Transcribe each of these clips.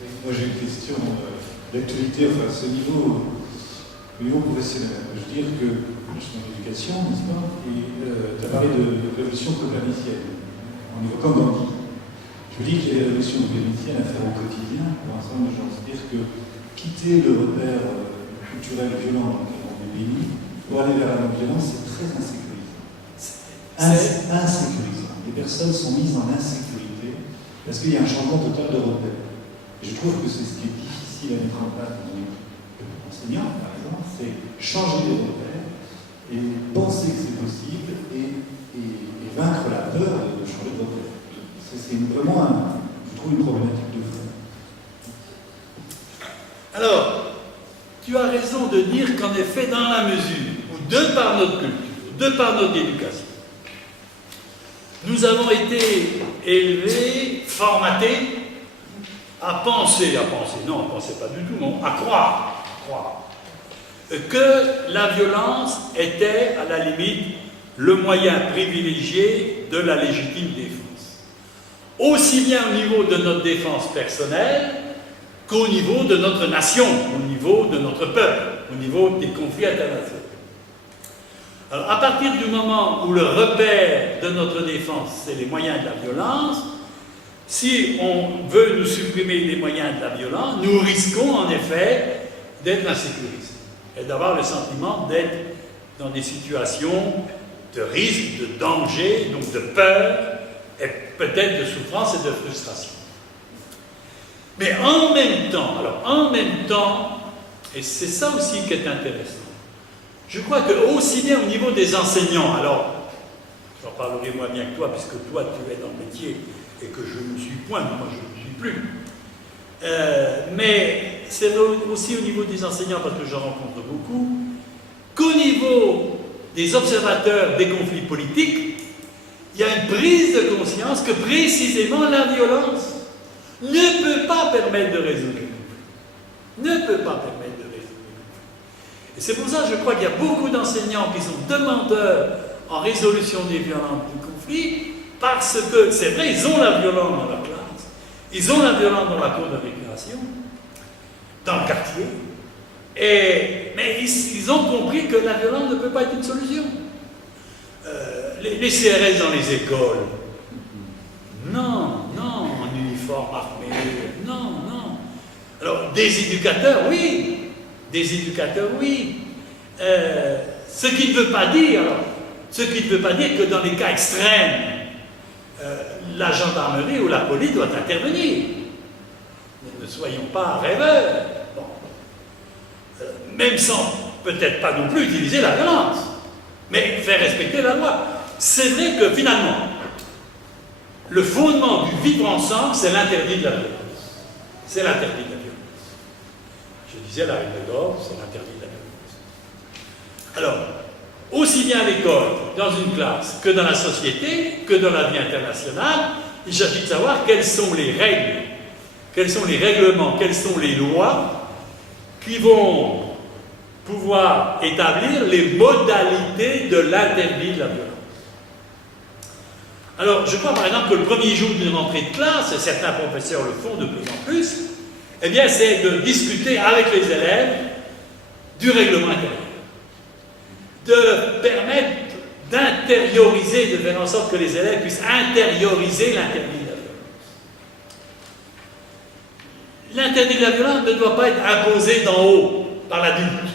Moi j'ai une question d'actualité, enfin à ce niveau, au niveau professionnel. Je veux dire que je suis dans l'éducation, n'est-ce pas? Et tu as parlé de révolution copernicienne, en évoquant Gandhi. Je veux dire que les révolutions coperniciennes à faire au quotidien, pour un certain nombre de gens, c'est-à-dire que quitter le repère culturel violent dans lequel on est béni, pour aller vers la non-violence, c'est très insécurisant. Insécurisant. Les personnes sont mises en insécurité parce qu'il y a un changement total de repère. Et je trouve que c'est ce qui est difficile à mettre en place dans une équipe enseignante, par exemple, c'est changer les repères et penser que c'est possible et vaincre la peur de changer de repère. C'est vraiment, je trouve, une problématique de fond. Alors, tu as raison de dire qu'en effet, dans la mesure où, de par notre culture, de par notre éducation, nous avons été élevés, formatés à penser, non, à penser pas du tout, non, à croire que la violence était, à la limite, le moyen privilégié de la légitime défense. Aussi bien au niveau de notre défense personnelle qu'au niveau de notre nation, au niveau de notre peuple, au niveau des conflits internationaux. Alors, à partir du moment où le repère de notre défense, c'est les moyens de la violence, si on veut nous supprimer les moyens de la violence, nous risquons en effet d'être insécurisés et d'avoir le sentiment d'être dans des situations de risque, de danger, donc de peur, et peut-être de souffrance et de frustration. Mais en même temps, et c'est ça aussi qui est intéressant, je crois que aussi bien au niveau des enseignants, alors, j'en parlerai moins bien que toi, puisque toi tu es dans le métier et que je ne suis point, moi je ne suis plus, mais c'est aussi au niveau des enseignants, parce que j'en rencontre beaucoup, qu'au niveau des observateurs des conflits politiques, il y a une prise de conscience que précisément la violence ne peut pas permettre de résoudre les conflits. Ne peut pas permettre de résoudre les conflits. Et c'est pour ça que je crois qu'il y a beaucoup d'enseignants qui sont demandeurs en résolution des violences du conflit, parce que, c'est vrai, ils ont la violence dans leur classe, ils ont la violence dans la cour de récréation, dans le quartier, mais ils ont compris que la violence ne peut pas être une solution. Les CRS dans les écoles, non, en uniforme armé, non. Alors, des éducateurs, oui. Ce qui ne veut pas dire que dans les cas extrêmes, la gendarmerie ou la police doit intervenir. Ne soyons pas rêveurs. Bon. Même sans peut-être pas non plus utiliser la violence, mais faire respecter la loi. C'est vrai que finalement, le fondement du vivre ensemble, c'est l'interdit de la violence. C'est l'interdit de la violence. Je disais la règle d'or, c'est l'interdit de la violence. Alors, aussi bien à l'école, dans une classe, que dans la société, que dans la vie internationale, il s'agit de savoir quelles sont les règles, quels sont les règlements, quelles sont les lois qui vont pouvoir établir les modalités de l'interdit de la violence. Alors, je crois par exemple que le premier jour d'une rentrée de classe, et certains professeurs le font de plus en plus, eh bien, c'est de discuter avec les élèves du règlement intérieur. De permettre d'intérioriser, de faire en sorte que les élèves puissent intérioriser l'interdit de la violence. L'interdit de la violence ne doit pas être imposé d'en haut par l'adulte.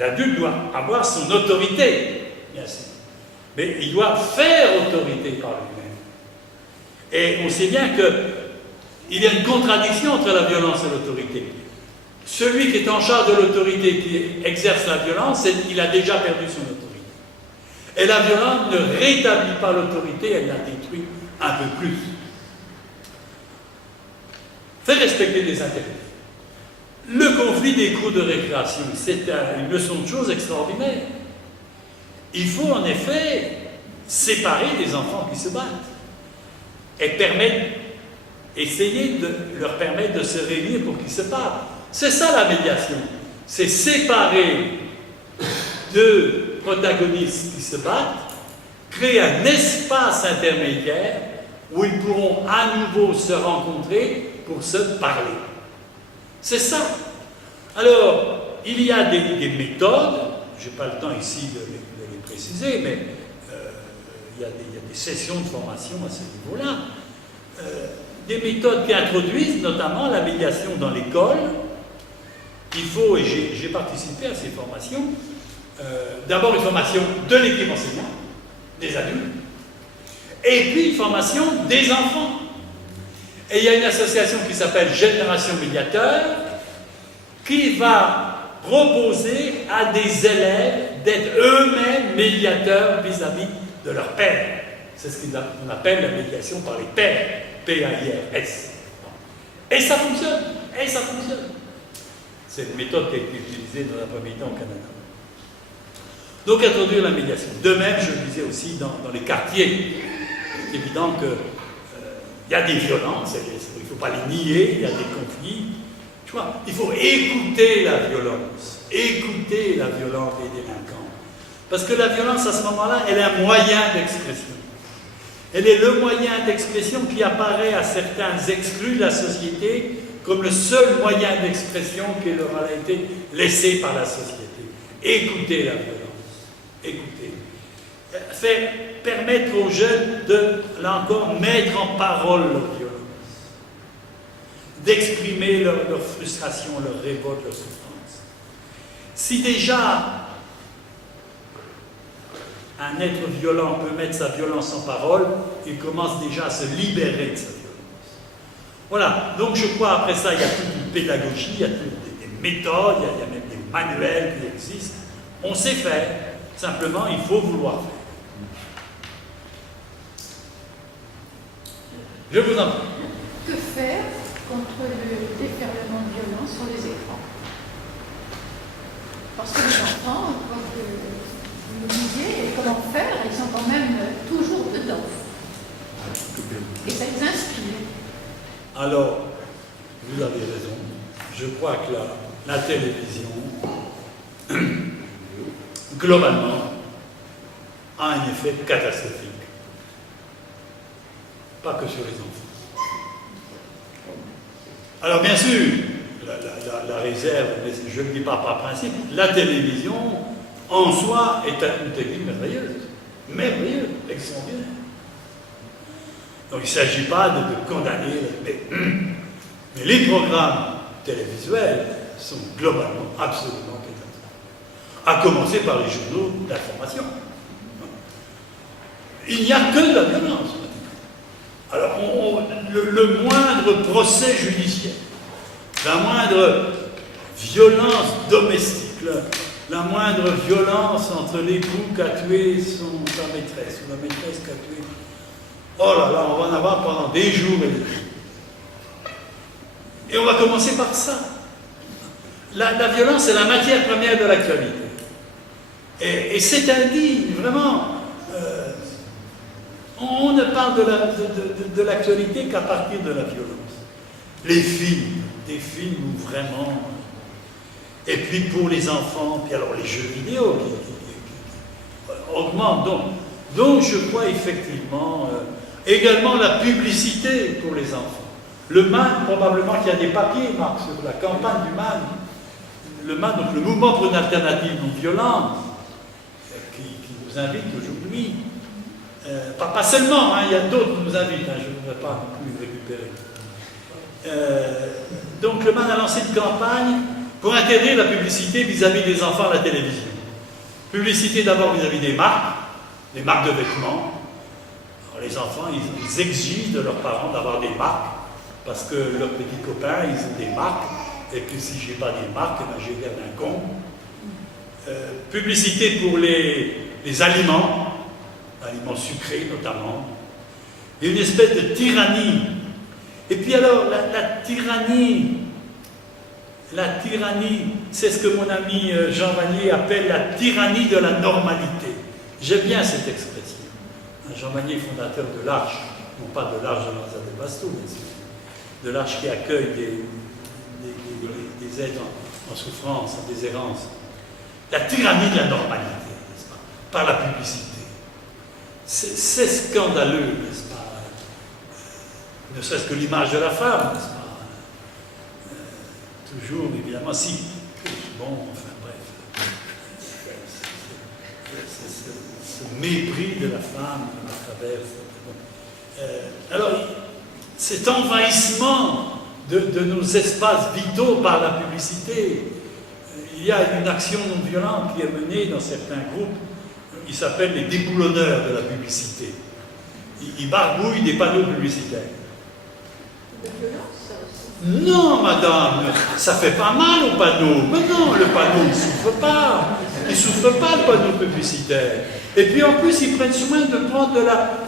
L'adulte doit avoir son autorité, bien sûr. Mais il doit faire autorité par lui-même. Et on sait bien qu'il y a une contradiction entre la violence et l'autorité. Celui qui est en charge de l'autorité, qui exerce la violence, il a déjà perdu son autorité. Et la violence ne rétablit pas l'autorité, elle la détruit un peu plus. Faire respecter les intérêts. Le conflit des cours de récréation, c'est une leçon de choses extraordinaire. Il faut en effet séparer les enfants qui se battent et essayer de leur permettre de se réunir pour qu'ils se parlent. C'est ça la médiation. C'est séparer deux protagonistes qui se battent, créer un espace intermédiaire où ils pourront à nouveau se rencontrer pour se parler. C'est ça. Alors, il y a des méthodes, je n'ai pas le temps ici de les préciser, mais il y a des sessions de formation à ce niveau-là. Des méthodes qui introduisent notamment la médiation dans l'école. Il faut, et j'ai participé à ces formations, d'abord une formation de l'équipe enseignante, des adultes, et puis une formation des enfants. Et il y a une association qui s'appelle Génération Médiateur, qui va proposer à des élèves d'être eux-mêmes médiateurs vis-à-vis de leurs pairs. C'est ce qu'on appelle la médiation par les pairs, P-A-I-R-S. Et ça fonctionne, et ça fonctionne. C'est une méthode qui a été utilisée dans un premier temps au Canada. Donc introduire la médiation. De même, je le disais aussi dans les quartiers. C'est évident qu'il y a des violences, il ne faut pas les nier, il y a des conflits. Tu vois, il faut écouter la violence des délinquants. Parce que la violence, à ce moment-là, elle est un moyen d'expression. Elle est le moyen d'expression qui apparaît à certains exclus de la société comme le seul moyen d'expression qui leur a été laissé par la société. Écoutez la violence. Écoutez. Permettre aux jeunes de, là encore, mettre en parole leur violence. D'exprimer leur frustration, leur révolte, leur souffrance. Si déjà un être violent peut mettre sa violence en parole, il commence déjà à se libérer de sa violence. Voilà, donc je crois après ça, il y a toute une pédagogie, il y a toutes des méthodes, il y a même des manuels qui existent. On sait faire, simplement il faut vouloir faire. Je vous en prie. Que faire contre le déferlement de violence sur les écrans? Parce que les enfants, comme vous le disiez, comment faire, ils sont quand même toujours dedans. Et ça les inspire. Alors, vous avez raison. Je crois que la télévision, globalement, a un effet catastrophique. Pas que sur les enfants. Alors bien sûr, la réserve, mais je ne le dis pas par principe, la télévision en soi est une technique merveilleuse, extraordinaire. Donc il ne s'agit pas de condamner, mais les programmes télévisuels sont globalement absolument catastrophiques. À commencer par les journaux d'information. Il n'y a que de la violence. Alors, le moindre procès judiciaire, la moindre violence domestique, la moindre violence entre l'époux qui a tué sa maîtresse, ou la maîtresse qui a tué... Oh là là, on va en avoir pendant des jours et des jours. Et on va commencer par ça. La violence est la matière première de l'actualité. Et c'est indigne, vraiment. On ne parle de l'actualité qu'à partir de la violence. Les films, des films où vraiment... Et puis pour les enfants, puis alors les jeux vidéo qui augmentent. Donc je crois effectivement... également la publicité pour les enfants. Le MAN, probablement qu'il y a des papiers, Marc, sur la campagne du MAN. Le MAN, donc le Mouvement pour une alternative non violente, qui nous invite aujourd'hui... pas seulement, hein, il y a d'autres qui nous invitent, hein, je ne voudrais pas non plus récupérer. Donc le MAN a lancé une campagne pour interdire la publicité vis-à-vis des enfants à la télévision. Publicité d'abord vis-à-vis des marques de vêtements. Alors, les enfants, ils exigent de leurs parents d'avoir des marques, parce que leurs petits copains, ils ont des marques, et puis si je n'ai pas des marques, ben, j'ai l'air d'un con. Publicité pour les aliments sucrés notamment, et une espèce de tyrannie. Et puis alors, la tyrannie, c'est ce que mon ami Jean Vanier appelle la tyrannie de la normalité. J'aime bien cette expression. Jean Vanier, fondateur de l'Arche, non pas de l'Arche de Lanza de Basto, mais de l'Arche qui accueille des êtres en souffrance, en déshérence. La tyrannie de la normalité, n'est-ce pas, par la publicité. C'est scandaleux, n'est-ce pas? Ne serait-ce que l'image de la femme, n'est-ce pas? toujours, évidemment, si. Bon, enfin bref. Ce mépris de la femme à travers. Alors, cet envahissement de nos espaces vitaux par la publicité, il y a une action non violente qui est menée dans certains groupes, ils s'appellent les déboulonneurs de la publicité. Ils barbouillent des panneaux publicitaires. De violence, ça aussi. Non, madame, ça fait pas mal au panneau. Mais non, le panneau, il ne souffre pas. Il ne souffre pas, le panneau publicitaire. Et puis en plus, ils prennent soin de prendre de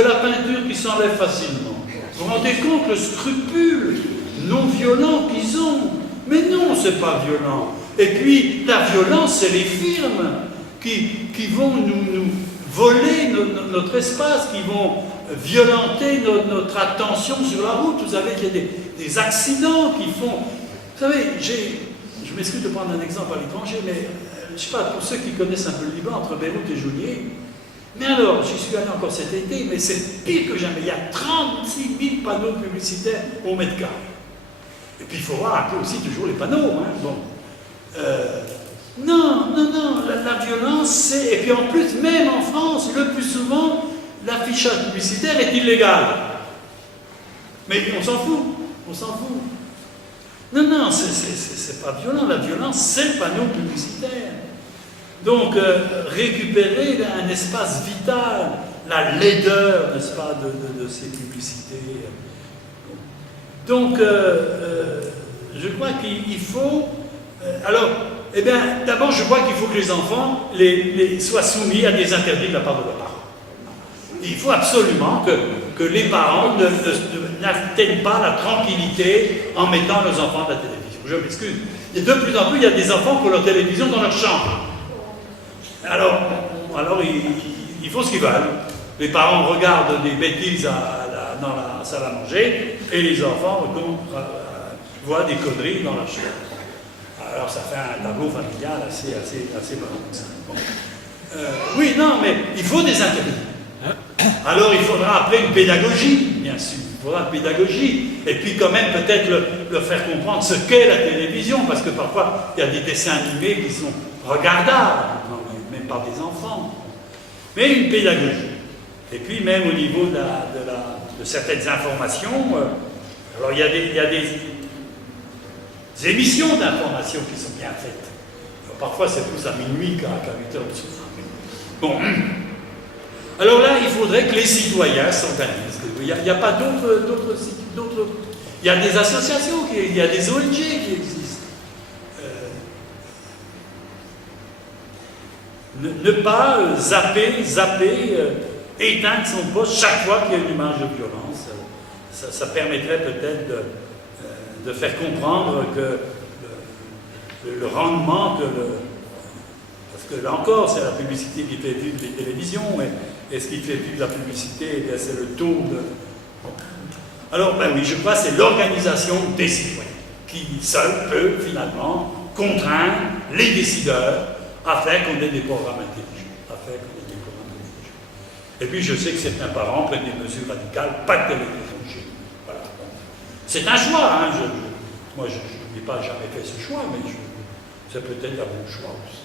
la peinture qui s'enlève facilement. Vous vous rendez compte le scrupule non violent qu'ils ont? Mais non, c'est pas violent. Et puis, la violence, c'est les firmes qui vont nous voler notre espace, qui vont violenter notre attention sur la route. Vous savez qu'il y a des accidents qui font... Vous savez, je m'excuse de prendre un exemple à l'étranger, mais je ne sais pas, pour ceux qui connaissent un peu le Liban, entre Beyrouth et Jounier, mais alors, j'y suis allé encore cet été, mais c'est pire que jamais. Il y a 36 000 panneaux publicitaires au mètre carré. Et puis, il faut voir un peu aussi toujours les panneaux. Hein, bon. Non, la violence, c'est... Et puis en plus, même en France, le plus souvent, l'affichage publicitaire est illégal. Mais on s'en fout, Non, c'est pas violent. La violence, c'est le panneau publicitaire. Donc, récupérer un espace vital, la laideur, n'est-ce pas, de ces publicités. Donc, je crois qu'il faut... alors, eh bien, d'abord, je crois qu'il faut que les enfants soient soumis à des interdits de la part de leurs parents. Il faut absolument que les parents n'atteignent pas la tranquillité en mettant leurs enfants à la télévision. Je m'excuse. Et de plus en plus, il y a des enfants qui ont leur télévision dans leur chambre. Alors ils font ce qu'ils veulent. Les parents regardent des bêtises dans la salle à manger et les enfants voient des conneries dans la chambre. Alors ça fait un tableau familial assez marrant. Bon. Oui, non, mais il faut des interdits. Alors il faudra après une pédagogie, bien sûr. Il faudra une pédagogie. Et puis quand même peut-être leur faire comprendre ce qu'est la télévision, parce que parfois il y a des dessins animés qui sont regardables, même par des enfants. Mais une pédagogie. Et puis même au niveau de certaines informations, alors il y a des émissions d'information qui sont bien faites. Alors, parfois c'est plus à minuit qu'à 8 heures du soir. Bon. Alors là, il faudrait que les citoyens s'organisent. Il n'y a pas d'autres... Il y a des associations, il y a des ONG qui existent. Ne pas zapper, éteindre son poste chaque fois qu'il y a une image de violence. Ça permettrait peut-être de faire comprendre que le rendement parce que là encore, c'est la publicité qui fait vivre les télévisions, et ce qui fait vivre la publicité, eh bien, c'est le taux de... Bon. Alors, ben oui, je crois que c'est l'organisation des citoyens qui, seul, peut finalement contraindre les décideurs à faire qu'on ait des programmes intelligents. Et puis, je sais que certains parents prennent des mesures radicales, pas de télévision chez nous. Voilà. C'est un choix, hein. Moi, je n'ai pas jamais fait ce choix, mais c'est peut-être un bon choix aussi.